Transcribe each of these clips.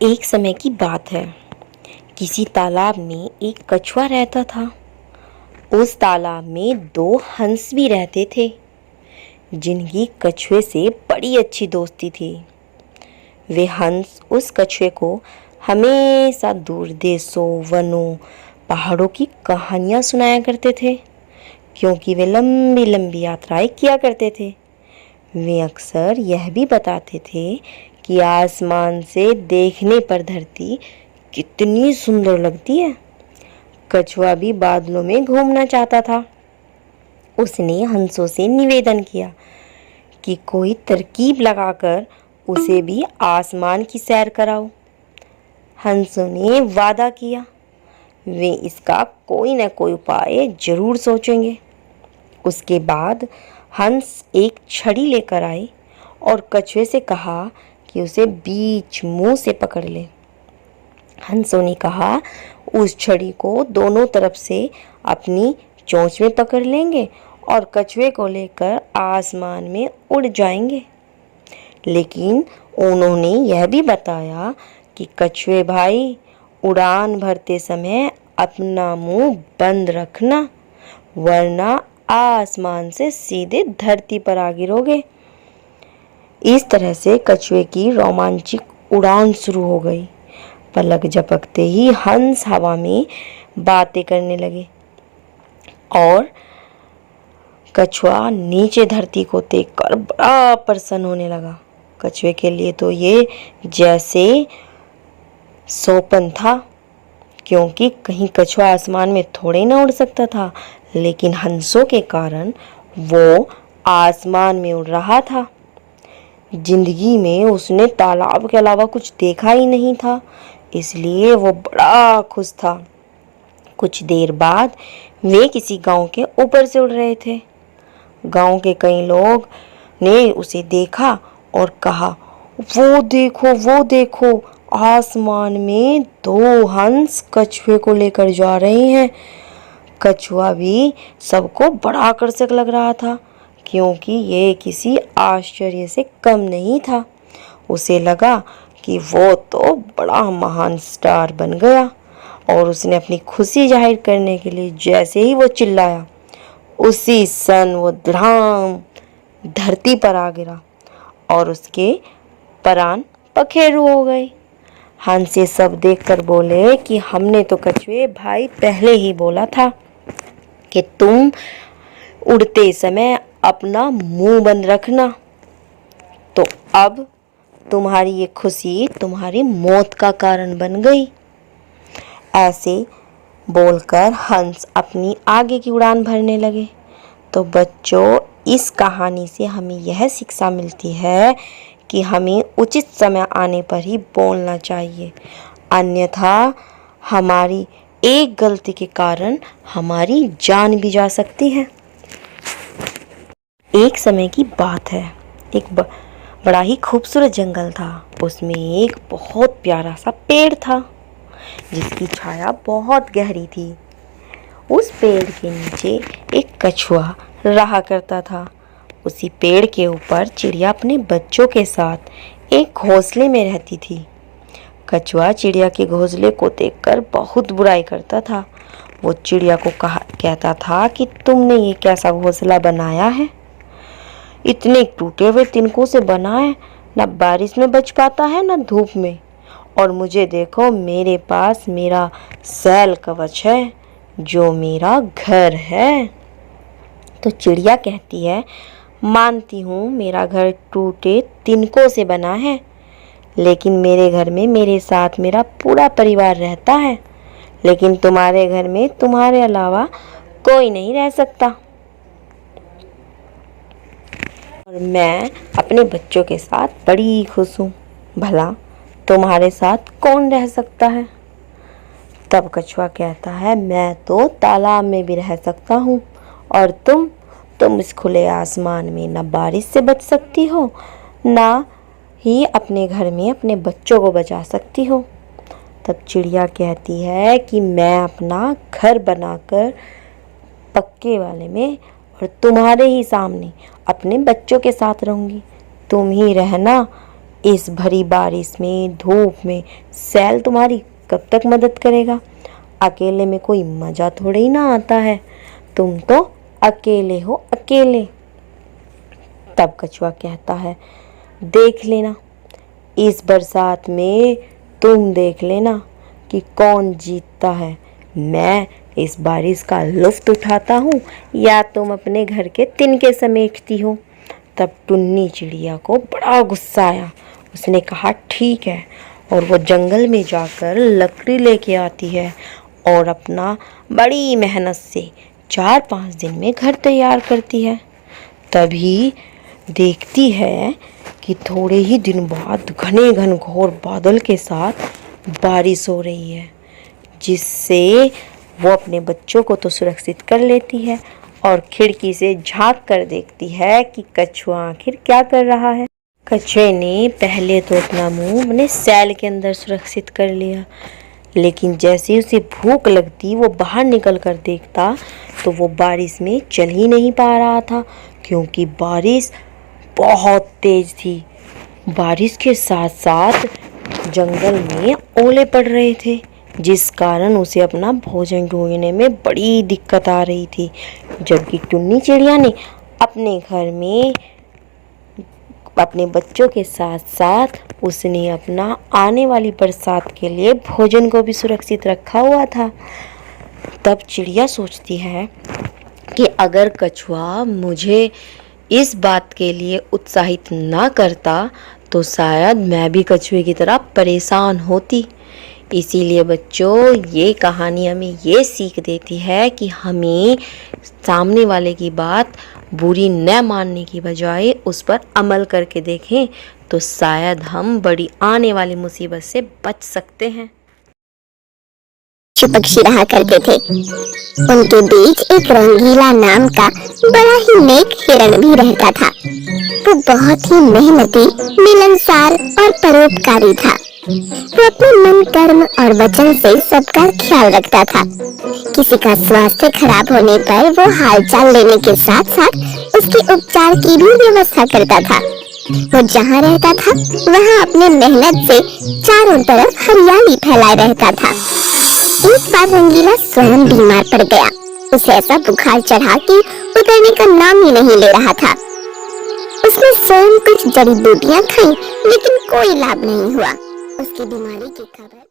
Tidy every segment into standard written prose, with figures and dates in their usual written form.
एक समय की बात है। किसी तालाब में एक कछुआ रहता था। उस तालाब में दो हंस भी रहते थे, जिनकी कछुए से बड़ी अच्छी दोस्ती थी। वे हंस उस कछुए को हमेशा दूर देशों, वनों, पहाड़ों की कहानियाँ सुनाया करते थे, क्योंकि वे लंबी लंबी यात्राएं किया करते थे। वे अक्सर यह भी बताते थे कि आसमान से देखने पर धरती कितनी सुंदर लगती है। कछुआ भी बादलों में घूमना चाहता था। उसने हंसों से निवेदन किया कि कोई तरकीब लगाकर उसे भी आसमान की सैर कराओ। हंसों ने वादा किया, वे इसका कोई न कोई उपाय जरूर सोचेंगे। उसके बाद हंस एक छड़ी लेकर आए और कछुए से कहा कि उसे बीच मुंह से पकड़ ले। हंसों ने कहा, उस छड़ी को दोनों तरफ से अपनी चोंच में पकड़ लेंगे और कछुए को लेकर आसमान में उड़ जाएंगे। लेकिन उन्होंने यह भी बताया कि कछुए भाई, उड़ान भरते समय अपना मुंह बंद रखना, वरना आसमान से सीधे धरती पर आ गिरोगे। इस तरह से कछुए की रोमांचक उड़ान शुरू हो गई। पलक झपकते ही हंस हवा में बातें करने लगे और कछुआ नीचे धरती को देखकर बड़ा प्रसन्न होने लगा। कछुए के लिए तो ये जैसे सोपन था, क्योंकि कहीं कछुआ आसमान में थोड़े ना उड़ सकता था, लेकिन हंसों के कारण वो आसमान में उड़ रहा था। जिंदगी में उसने तालाब के अलावा कुछ देखा ही नहीं था, इसलिए वो बड़ा खुश था। कुछ देर बाद वे किसी गांव के ऊपर से उड़ रहे थे। गांव के कई लोग ने उसे देखा और कहा, वो देखो, आसमान में दो हंस कछुए को लेकर जा रहे हैं। कछुआ भी सबको बड़ा आकर्षक लग रहा था, क्योंकि ये किसी आश्चर्य से कम नहीं था। उसे लगा कि वो तो बड़ा महान स्टार बन गया, और उसने अपनी खुशी जाहिर करने के लिए जैसे ही वो चिल्लाया, उसी क्षण वो धड़ाम धरती पर आ गिरा और उसके प्राण पखेरु हो गए। हंस ये सब देखकर बोले कि हमने तो कछुए भाई पहले ही बोला था कि तुम उड़ते समय अपना मुंह बंद रखना। तो अब तुम्हारी ये खुशी तुम्हारी मौत का कारण बन गई। ऐसे बोलकर हंस अपनी आगे की उड़ान भरने लगे। तो बच्चों, इस कहानी से हमें यह शिक्षा मिलती है कि हमें उचित समय आने पर ही बोलना चाहिए, अन्यथा हमारी एक गलती के कारण हमारी जान भी जा सकती है। एक समय की बात है। एक बड़ा ही खूबसूरत जंगल था। उसमें एक बहुत प्यारा सा पेड़ था, जिसकी छाया बहुत गहरी थी। उस पेड़ के नीचे एक कछुआ रहा करता था। उसी पेड़ के ऊपर चिड़िया अपने बच्चों के साथ एक घोंसले में रहती थी। कछुआ चिड़िया के घोंसले को देखकर बहुत बुराई करता था। वो चिड़िया को कहता था कि तुमने ये कैसा घोंसला बनाया है, इतने टूटे हुए तिनकों से बना है, न बारिश में बच पाता है न धूप में। और मुझे देखो, मेरे पास मेरा सैल कवच है, जो मेरा घर है। तो चिड़िया कहती है, मानती हूँ मेरा घर टूटे तिनकों से बना है, लेकिन मेरे घर में मेरे साथ मेरा पूरा परिवार रहता है। लेकिन तुम्हारे घर में तुम्हारे अलावा कोई नहीं रह सकता, और मैं अपने बच्चों के साथ बड़ी खुश हूँ। भला तुम्हारे साथ कौन रह सकता है? तब कछुआ कहता है, मैं तो तालाब में भी रह सकता हूँ, और तुम इस खुले आसमान में न बारिश से बच सकती हो, ना ही अपने घर में अपने बच्चों को बचा सकती हो। तब चिड़िया कहती है कि मैं अपना घर बनाकर पक्के वाले में और तुम्हारे ही सामने अपने बच्चों के साथ रहूँगी। तुम ही रहना इस भरी बारिश में, धूप में सैल तुम्हारी कब तक मदद करेगा? अकेले में कोई मज़ा थोड़े ही ना आता है। तुम तो अकेले हो, अकेले। तब कछुआ कहता है, देख लेना, इस बरसात में तुम देख लेना कि कौन जीतता है। मैं इस बारिश का लुत्फ़ उठाता हूँ या तुम अपने घर के तिनके समेटती हो। तब टुन्नी चिड़िया को बड़ा गुस्सा आया। उसने कहा, ठीक है, और वो जंगल में जाकर लकड़ी लेके आती है और अपना बड़ी मेहनत से 4-5 दिन में घर तैयार करती है। तभी देखती है कि थोड़े ही दिन बाद घने घनघोर बादल के साथ बारिश हो रही है, जिससे वो अपने बच्चों को तो सुरक्षित कर लेती है और खिड़की से झांक कर देखती है कि कछुआ आखिर क्या कर रहा है। कछुए ने पहले तो अपना मुंह अपने सैल के अंदर सुरक्षित कर लिया, लेकिन जैसे उसे भूख लगती वो बाहर निकल कर देखता तो वो बारिश में चल ही नहीं पा रहा था, क्योंकि बारिश बहुत तेज थी। बारिश के साथ साथ जंगल में ओले पड़ रहे थे, जिस कारण उसे अपना भोजन ढूंढने में बड़ी दिक्कत आ रही थी। जबकि टुन्नी चिड़िया ने अपने घर में अपने बच्चों के साथ साथ उसने अपना आने वाली बरसात के लिए भोजन को भी सुरक्षित रखा हुआ था। तब चिड़िया सोचती है कि अगर कछुआ मुझे इस बात के लिए उत्साहित ना करता तो शायद मैं भी कछुए की तरह परेशान होती। इसीलिए बच्चों, ये कहानी हमें ये सीख देती है कि हमें सामने वाले की बात बुरी न मानने की बजाय उस पर अमल करके देखें तो शायद हम बड़ी आने वाली मुसीबत से बच सकते हैं। पक्षी रहा करते थे। उनके बीच एक रंगीला नाम का बड़ा ही नेक हिरण भी रहता था। वो बहुत ही मेहनती, मिलनसार और परोपकारी था। वो अपने मन, कर्म और वचन से सबका ख्याल रखता था। किसी का स्वास्थ्य खराब होने पर वो हालचाल लेने के साथ साथ उसके उपचार की भी व्यवस्था करता था। वो जहाँ रहता था वहाँ अपने मेहनत से चारों तरफ हरियाली फैलाए रहता था। एक बार रंगीला स्वयं बीमार पड़ गया। उसे ऐसा बुखार चढ़ा कि उतरने का नाम ही नहीं ले रहा था। उसने स्वयं कुछ जड़ी बूटियां खाई, लेकिन कोई लाभ नहीं हुआ। उसकी बीमारी की खबर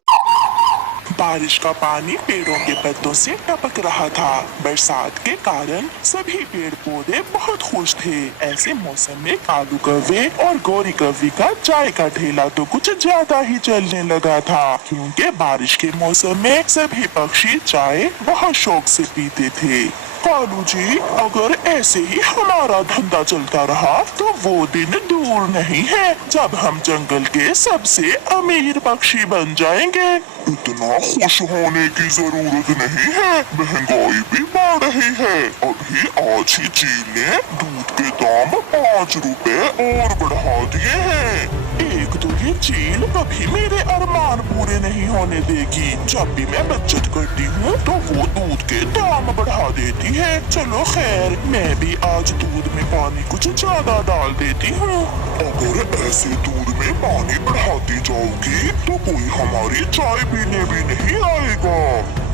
बारिश का पानी पेड़ों के पत्तों से टपक रहा था। बरसात के कारण सभी पेड़ पौधे बहुत खुश थे। ऐसे मौसम में कालू कौवे और गोरी कौवी का चाय का ठेला तो कुछ ज्यादा ही चलने लगा था, क्योंकि बारिश के मौसम में सभी पक्षी चाय बहुत शौक से पीते थे। कालू जी, अगर ऐसे ही हमारा धंधा चलता रहा तो वो दिन दूर नहीं है जब हम जंगल के सबसे अमीर पक्षी बन जाएंगे। इतना खुश होने की जरूरत नहीं है, महंगाई भी बढ़ रही है। अभी आज ही चीन ने दूध के दाम 5 रुपए और बढ़ा दिए हैं। एक तो ये चीन कभी मेरे अरमान पूरे नहीं होने देगी। जब भी मैं बचत करती हूँ तो वो दूध के दाम बढ़ा देती है। चलो खैर, मैं भी आज दूध में पानी कुछ ज्यादा डाल देती हूँ। अगर ऐसे दूध में पानी बढ़ाती जाओगी तो कोई हमारी चाय पीने भी नहीं आएगा।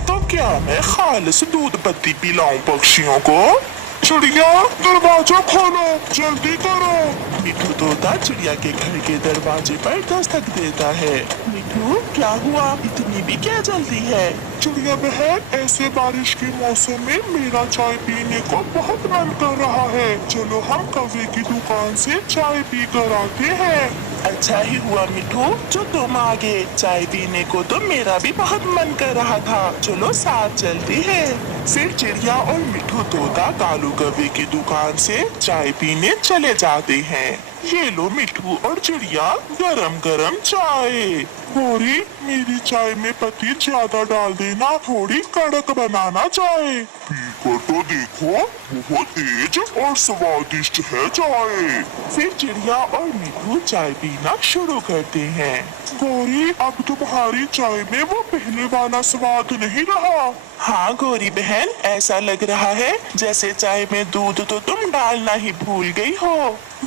तो क्या मैं खालिस दूध पत्ती पिलाऊं पक्षियों को? चिड़िया, दरवाजा खोलो, जल्दी करो। मिठू तोता चिड़िया के घर के दरवाजे पर दस्तक देता है। मिठू, क्या हुआ? इतनी भी क्या जल्दी है? चिड़िया बहन, ऐसे बारिश के मौसम में मेरा चाय पीने को बहुत मन कर रहा है। चलो हम कौवे की दुकान से चाय पी कर आते हैं। अच्छा ही हुआ मिठू जो तुम आ गए। चाय पीने को तो मेरा भी बहुत मन कर रहा था। चलो साथ चलते हैं। फिर चिड़िया और मिठू तोता कालू कौवे की दुकान से चाय पीने चले जाते हैं। ये लो मिठू और चिड़िया, गरम गरम चाय। गोरी, मेरी चाय में पत्ती ज्यादा डाल देना, थोड़ी कड़क बनाना चाय। पीकर तो देखो, बहुत तेज और स्वादिष्ट है चाय। फिर चिड़िया और मिठू चाय पीना शुरू करते हैं। गौरी, अब तुम्हारी चाय में वो पहले वाला स्वाद नहीं रहा। हाँ गौरी बहन, ऐसा लग रहा है जैसे चाय में दूध तो तुम डालना ही भूल गई हो।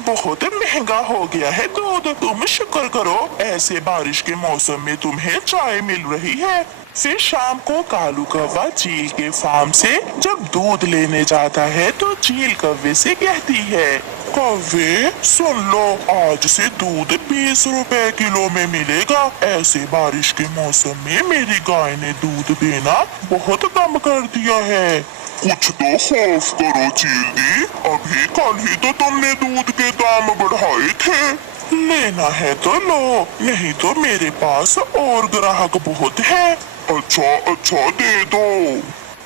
बहुत महंगा हो गया है दूध। तुम शुक्र करो ऐसे बारिश के मौसम में तुम्हें चाय मिल रही है। फिर शाम को कालू कौवा चील के फार्म से जब दूध लेने जाता है तो चील कौवे से कहती है, कौवे सुन लो, आज से दूध 20 रुपए किलो में मिलेगा। ऐसे बारिश के मौसम में मेरी गाय ने दूध देना बहुत कम कर दिया है। कुछ तो खौफ करो चील दी, अभी कल ही तो तुमने दूध के दाम बढ़ाए थे। लेना है तो लो, नहीं तो मेरे पास और ग्राहक बहुत है। अच्छा दे दो।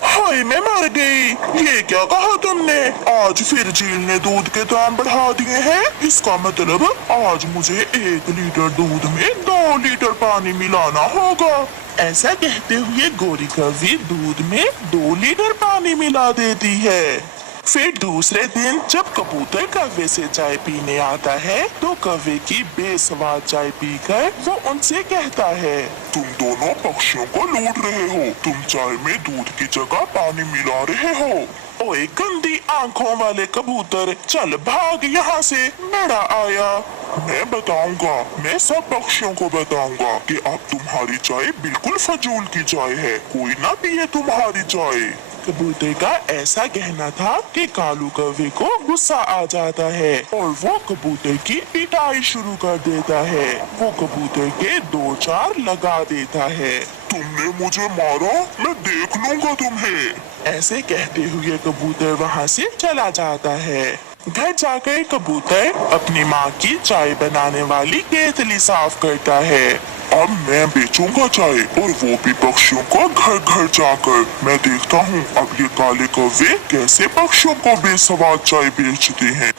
हाय मैं मर गई, ये क्या कहा तुमने? आज फिर चील ने दूध के दाम बढ़ा दिए हैं। इसका मतलब आज मुझे 1 लीटर दूध में 2 लीटर पानी मिलाना होगा। ऐसा कहते हुए गोरी कौवी दूध में 2 लीटर पानी मिला देती है। फिर दूसरे दिन जब कबूतर कौवे से चाय पीने आता है तो कौवे की बेस्वाद चाय पीकर वो उनसे कहता है, तुम दोनों पक्षियों को लूट रहे हो। तुम चाय में दूध की जगह पानी मिला रहे हो। ओए गंदी आंखों वाले कबूतर, चल भाग यहाँ से, मेरा आया। मैं बताऊंगा, मैं सब पक्षियों को बताऊंगा कि अब तुम्हारी चाय बिल्कुल फजूल की चाय है। कोई ना पिए तुम्हारी चाय। कबूतर का ऐसा कहना था कि कालू कौवे को गुस्सा आ जाता है और वो कबूतर की पिटाई शुरू कर देता है। वो कबूतर के 2-4 लगा देता है। तुमने मुझे मारा, मैं देख लूंगा तुम्हें। ऐसे कहते हुए कबूतर वहाँ से चला जाता है। घर जाकर कबूतर अपनी माँ की चाय बनाने वाली केतली साफ करता है। अब मैं बेचूंगा चाय, और वो भी पक्षियों को घर घर जाकर। मैं देखता हूँ अब ये काले कौवे कैसे पक्षियों को बेसवाद चाय बेचते हैं।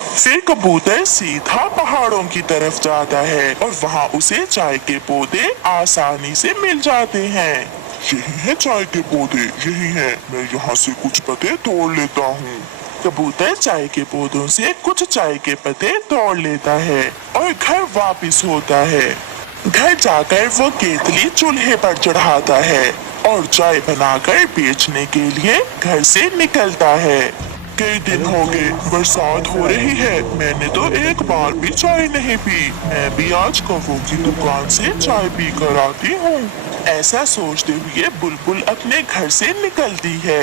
फिर कबूतर सीधा पहाड़ों की तरफ जाता है और वहाँ उसे चाय के पौधे आसानी से मिल जाते हैं। यही है चाय के पौधे, यही है। मैं यहाँ से कुछ पत्ते तोड़ लेता हूँ। कबूतर चाय के पौधों से कुछ चाय के पत्ते तोड़ लेता है और घर वापस होता है। घर जाकर वो केतली चूल्हे पर चढ़ाता है और चाय बनाकर बेचने के लिए घर से निकलता है। कई दिन हो गए, बरसात हो रही है, मैंने तो एक बार भी चाय नहीं पी। मैं भी आज कौवों की दुकान से चाय पी कर आती हूँ। ऐसा सोचते हुए बुलबुल अपने घर से निकलती है।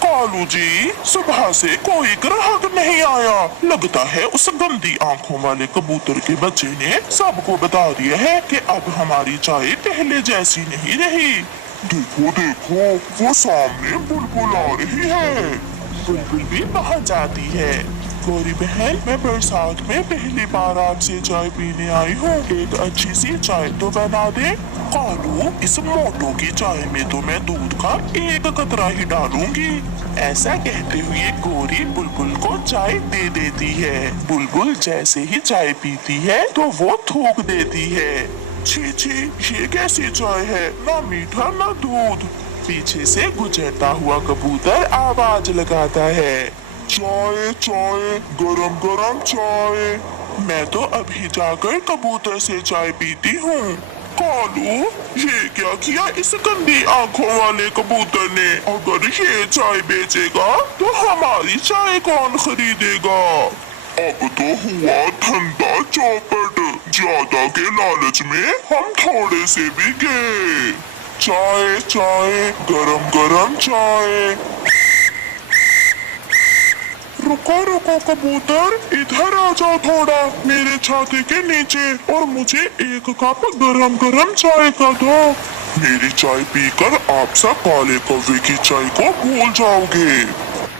कालू जी, सुबह से कोई ग्राहक नहीं आया। लगता है उस गंदी आंखों वाले कबूतर के बच्चे ने सबको बता दिया है कि अब हमारी चाय पहले जैसी नहीं रही। देखो देखो, वो सामने बुलबुल आ रही है। बुलबुल भी पहुंच जाती है। गौरी बहन, मैं बरसात में पहली बार आपसे चाय पीने आई हूँ। एक अच्छी सी चाय तो बना दे। कालू, इस मोटो की चाय में तो मैं दूध का 1 कतरा ही डालूंगी। ऐसा कहते हुए गौरी बुलबुल को चाय दे देती है। बुलबुल जैसे ही चाय पीती है तो वो थूक देती है। छी छी, ये कैसी चाय है, ना मीठा ना दूध। पीछे से गुजरता हुआ कबूतर आवाज लगाता है, चाय चाय, गरम गरम चाय। मैं तो अभी जाकर कबूतर से चाय पीती हूँ। कालू, ये क्या किया इस गंदी आंखों वाले कबूतर ने? अगर ये चाय बेचेगा तो हमारी चाय कौन खरीदेगा? अब तो हुआ धंधा चौपट। ज्यादा के लालच में हम थोड़े से भी गए। चाय चाय, गरम गरम चाय। रुको रुको कबूतर, इधर आ जाओ थोड़ा मेरे छाते के नीचे और मुझे 1 कप गरम गरम चाय का दो। मेरी चाय पीकर आप सब काले कौवे की चाय को भूल जाओगे।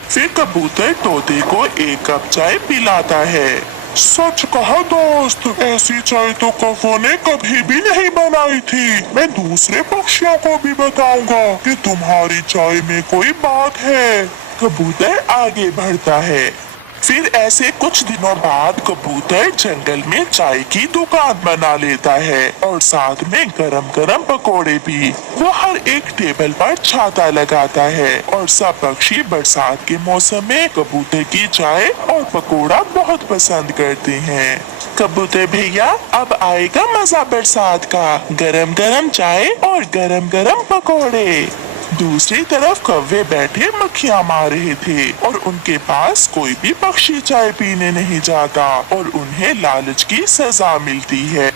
फिर कबूतर तोते को 1 कप चाय पिलाता है। सच कहा दोस्त, ऐसी चाय तो कौवों ने कभी भी नहीं बनाई थी। मैं दूसरे पक्षियों को भी बताऊंगा कि तुम्हारी चाय में कोई बात है। कबूतर आगे बढ़ता है। फिर ऐसे कुछ दिनों बाद कबूतर जंगल में चाय की दुकान बना लेता है और साथ में गरम गरम पकोड़े भी। वो हर एक टेबल पर छाता लगाता है और सब पक्षी बरसात के मौसम में कबूतर की चाय और पकोड़ा बहुत पसंद करते हैं। कबूतर भैया, अब आएगा मजा बरसात का। गरम गरम चाय और गरम गरम पकोड़े। दूसरी तरफ कौवे बैठे मक्खियाँ मार रहे थे और उनके पास कोई भी पक्षी चाय पीने नहीं जाता और उन्हें लालच की सजा मिलती है।